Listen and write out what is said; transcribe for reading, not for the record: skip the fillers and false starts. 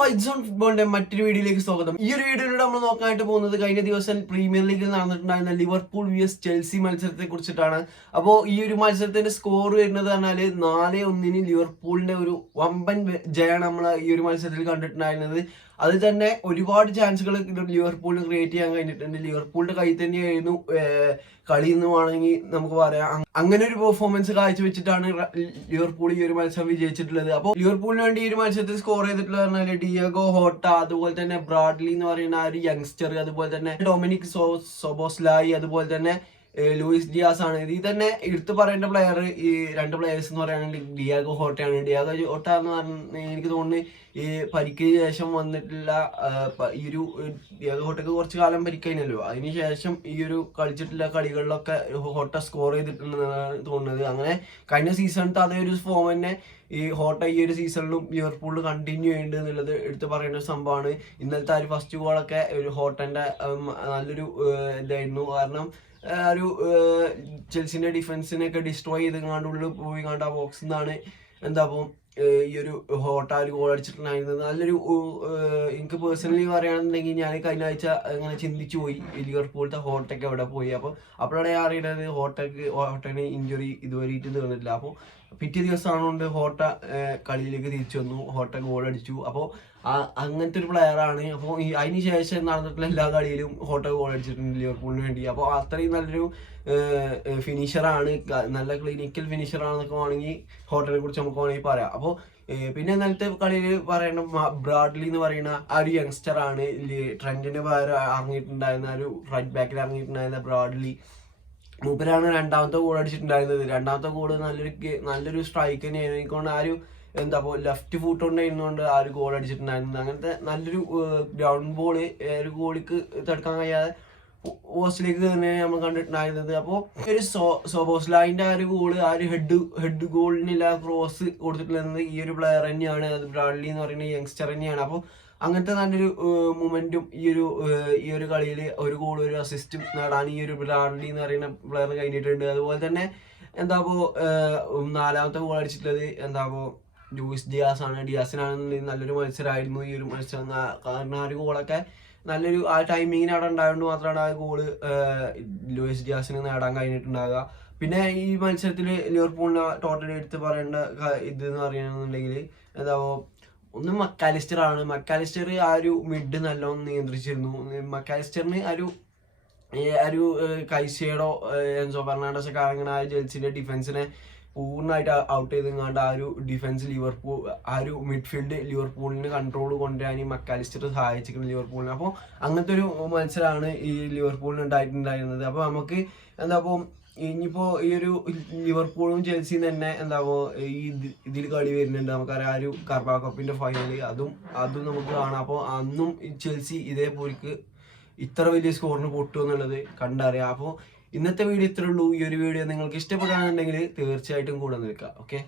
Whites on ഫുട്ബോളിന്റെ മറ്റൊരു വീഡിയോയിലേക്ക് സ്വാഗതം. ഈ ഒരു വീഡിയോയിലൂടെ നമ്മൾ നോക്കാനായിട്ട് പോകുന്നത് കഴിഞ്ഞ ദിവസം പ്രീമിയർ ലീഗിൽ നടന്നിട്ടുണ്ടായിരുന്ന ലിവർപൂൾ vs ചെൽസി മത്സരത്തെ കുറിച്ചിട്ടാണ്. അപ്പോൾ ഈ ഒരു മത്സരത്തിന്റെ സ്കോർ വരുന്നത് പറഞ്ഞാല് 4-1 ലിവർപൂളിന്റെ ഒരു വമ്പൻ ജയമാണ് നമ്മൾ ഈ ഒരു മത്സരത്തിൽ കണ്ടിട്ടുണ്ടായിരുന്നത്. അത് തന്നെ ഒരുപാട് ചാൻസുകൾ ലിവർപൂളിന് ക്രിയേറ്റ് ചെയ്യാൻ കഴിഞ്ഞിട്ടുണ്ട്. ലിവർപൂളിന്റെ കയ്യിൽ തന്നെയായിരുന്നു കളി എന്ന് വേണമെങ്കിൽ നമുക്ക് പറയാം. അങ്ങനെ ഒരു പെർഫോമൻസ് കാഴ്ചവെച്ചിട്ടാണ് ലിവർപൂൾ ഈ ഒരു മത്സരം വിജയിച്ചിട്ടുള്ളത്. അപ്പോൾ ലിവർപൂളിന് വേണ്ടി ഈ ഒരു മത്സരത്തിൽ സ്കോർ ചെയ്തിട്ടുള്ളത് പറഞ്ഞാൽ ഡിയാഗോ ഹോട്ട, അതുപോലെ തന്നെ ബ്രാഡ്ലി എന്ന് പറയുന്ന ആ ഒരു യങ്സ്റ്റർ, അതുപോലെ തന്നെ ഡൊമിനിക് സോബോസ്ലായി, അതുപോലെ തന്നെ ലൂയിസ് ഡിയാസ് ആണ്. ഇതിൽ തന്നെ എടുത്തു പറയേണ്ട പ്ലെയർ ഈ രണ്ട് പ്ലെയേഴ്സ് എന്ന് പറയുകയാണെങ്കിൽ ഡിയാഗോ ഹോട്ടയാണ്. ഡിയാഗോ ഹോട്ട എന്ന് പറഞ്ഞാൽ എനിക്ക് തോന്നുന്നു ഈ പരിക്കിന് ശേഷം വന്നിട്ടുള്ള ഈ ഒരു ഡിയാഗോ ഹോട്ടക്ക് കുറച്ച് കാലം പരിക്കഴിഞ്ഞല്ലോ, അതിന് ശേഷം ഈ ഒരു കളിച്ചിട്ടുള്ള കളികളിലൊക്കെ ഹോട്ട സ്കോർ ചെയ്തിട്ടുണ്ടെന്നാണ് തോന്നുന്നത്. അങ്ങനെ കഴിഞ്ഞ സീസണിലത്തെ അതേ ഒരു ഫോം തന്നെ ഈ ഹോട്ട ഈ ഒരു സീസണിലും ലിവർപൂളിൽ കണ്ടിന്യൂ ചെയ്യുന്നുണ്ട് എന്നുള്ളത് എടുത്ത് പറയേണ്ട ഒരു സംഭവമാണ്. ഇന്നലത്തെ ആ ഒരു ഫസ്റ്റ് ഗോളൊക്കെ ഒരു ഹോട്ടന്റെ നല്ലൊരു ഇതായിരുന്നു. കാരണം ഒരു ചെൽസിന്റെ ഡിഫൻസിനെയൊക്കെ ഡിസ്ട്രോയ് ചെയ്ത് ഉള്ളിൽ പോയി കണ്ട ആ ബോക്സിൽ നിന്നാണ് അപ്പോൾ ഈ ഒരു ഹോട്ട ഒരു ഗോൾ അടിച്ചിട്ടുണ്ടായിരുന്നത്. നല്ലൊരു എനിക്ക് പേഴ്സണലി പറയുകയാണെന്നുണ്ടെങ്കിൽ ഞാൻ കഴിഞ്ഞ ആഴ്ച അങ്ങനെ ചിന്തിച്ചു പോയി ലിവർപൂളിലത്തെ ഹോട്ടയ്ക്ക് എവിടെ പോയി. അപ്പോഴാണ് ഞാൻ അറിയുന്നത് ഹോട്ടന് ഇഞ്ചുറി ഇതുവരെയായിട്ട് തീർന്നിട്ടില്ല. അപ്പോൾ പിറ്റേ ദിവസമാണുകൊണ്ട് ഹോട്ട കളിയിലേക്ക് തിരിച്ചു വന്നു, ഹോട്ട ഗോൾ അടിച്ചു. അപ്പോൾ അങ്ങനത്തെ ഒരു പ്ലെയറാണ്. അപ്പോൾ അതിന് ശേഷം നടന്നിട്ടുള്ള എല്ലാ കളിയിലും ഹോട്ട ഗോൾ അടിച്ചിട്ടുണ്ട് ലിവർപൂളിന് വേണ്ടി. അപ്പോൾ അത്രയും നല്ലൊരു ഫിനിഷറാണ്, നല്ല ക്ലിനിക്കൽ ഫിനിഷറാണെന്നൊക്കെ വേണമെങ്കിൽ ഹോട്ടലിനെ കുറിച്ച് നമുക്ക് വേണമെങ്കിൽ പറയാം. അപ്പോൾ പിന്നെ ഇന്നലത്തെ കളിയിൽ പറയണ ബ്രാഡ്ലി എന്ന് പറയുന്ന ആ ഒരു യങ്സ്റ്റർ ആണ്. ട്രെൻഡിന്റെ പകരം ഇറങ്ങിയിട്ടുണ്ടായിരുന്ന ഒരു റൈറ്റ് ബാക്കിൽ ഇറങ്ങിയിട്ടുണ്ടായിരുന്ന ബ്രാഡ്ലി മൂപ്പരാണ് രണ്ടാമത്തെ ഗോൾ അടിച്ചിട്ടുണ്ടായിരുന്നത്. രണ്ടാമത്തെ ഗോൾ നല്ലൊരു സ്ട്രൈക്ക് തന്നെയായിരുന്നു. എനിക്കൊണ്ട് ആ ഒരു ലെഫ്റ്റ് ഫുട്ട് കൊണ്ടായിരുന്നുകൊണ്ട് ആ ഒരു ഗോൾ അടിച്ചിട്ടുണ്ടായിരുന്നത്. അങ്ങനത്തെ നല്ലൊരു ഗ്രൗണ്ട് ബോള് ഒരു ഗോളിക്ക് തടുക്കാൻ കഴിയാതെ പോസ്റ്റിലേക്ക് തന്നെ നമ്മൾ കണ്ടിട്ടുണ്ടായിരുന്നത്. അപ്പോൾ ഒരു സോബോസ്ലായിന്റെ ആ ഒരു ഗോള്, ആ ഒരു ഹെഡ് ഗോളിനില്ല ക്രോസ് കൊടുത്തിട്ടുള്ളത് ഈ ഒരു പ്ലെയർ തന്നെയാണ്. അത് ബ്രാഡ്ലി എന്ന് പറയുന്ന യങ്സ്റ്റർ തന്നെയാണ്. അപ്പോൾ അങ്ങനത്തെ നല്ലൊരു മൊമെന്റും ഈ ഒരു കളിയിൽ ഒരു ഗോൾ ഒരു അസിസ്റ്റും നേടാൻ ഈ ഒരു ബ്രാഡ്ലി എന്ന് പറയുന്ന പ്ലെയറിന് കഴിഞ്ഞിട്ടുണ്ട്. അതുപോലെ തന്നെ നാലാമത്തെ ഗോൾ അടിച്ചിട്ടുള്ളത് ലൂയിസ് ഡിയാസ് ആണ്. ഡിയാസിനാണെന്നുണ്ടെങ്കിൽ നല്ലൊരു മത്സരമായിരുന്നു ഈ ഒരു മത്സരം. കാരണം ആ ഒരു ഗോളൊക്കെ നല്ലൊരു ആ ടൈമിങ്ങിന് അവിടെ ഉണ്ടായതുകൊണ്ട് മാത്രമാണ് ആ ഗോള് ലൂയിസ് ഡിയാസിന് നേടാൻ കഴിഞ്ഞിട്ടുണ്ടാകുക. പിന്നെ ഈ മത്സരത്തിൽ ലിവർപൂളിന് ടോട്ടലി എടുത്ത് പറയേണ്ട ഇതെന്ന് പറയുകയാണെന്നുണ്ടെങ്കിൽ ഒന്ന് മക്കാലിസ്റ്റർ ആണ്. മക്കാലിസ്റ്റർ ആ ഒരു മിഡ് നല്ലോണം നിയന്ത്രിച്ചിരുന്നു. മക്കാലിസ്റ്ററിന് ഒരു കൈസേഡോ, എൻസോ ഫെർണാണ്ടസ് ഒക്കെ ഇറങ്ങുന്ന ആ ചെൽസിന്റെ ഡിഫൻസിനെ പൂർണ്ണമായിട്ട് ഔട്ട് ചെയ്തെങ്ങാണ്ട് ആ ഒരു ഡിഫൻസ് ആ ഒരു മിഡ്ഫീൽഡ് ലിവർപൂളിന് കൺട്രോൾ കൊണ്ടുവരാൻ ഈ മക്കാലിസ്റ്റർ സഹായിച്ചിരിക്കുന്നത് ലിവർപൂളിന്. അപ്പോൾ അങ്ങനത്തെ ഒരു മത്സരമാണ് ഈ ലിവർപൂളിന് ഉണ്ടായിട്ടുണ്ടായിരുന്നത്. അപ്പോൾ നമുക്ക് ഇനിയിപ്പോ ഈ ഒരു ലിവർപൂളും ചെൽസിയും തന്നെ ഇതിൽ കളി വരുന്നുണ്ട്. നമുക്കറിയാം ആ ഒരു കർബാ കപ്പിന്റെ ഫൈനൽ അതും നമുക്ക് കാണാം. അപ്പോൾ അന്നും ചെൽസി ഇതേപോലെക്ക് ഇത്ര വലിയ സ്കോറിന് പൊട്ടും എന്നുള്ളത് കണ്ടറിയാം. അപ്പോൾ ഇന്നത്തെ വീഡിയോ ഇത്രേ ഉള്ളൂ. ഈ ഒരു വീഡിയോ നിങ്ങൾക്ക് ഇഷ്ടപ്പെടുകയാണെന്നുണ്ടെങ്കിൽ തീർച്ചയായിട്ടും കൂടെ നിൽക്കാം. ഓക്കെ.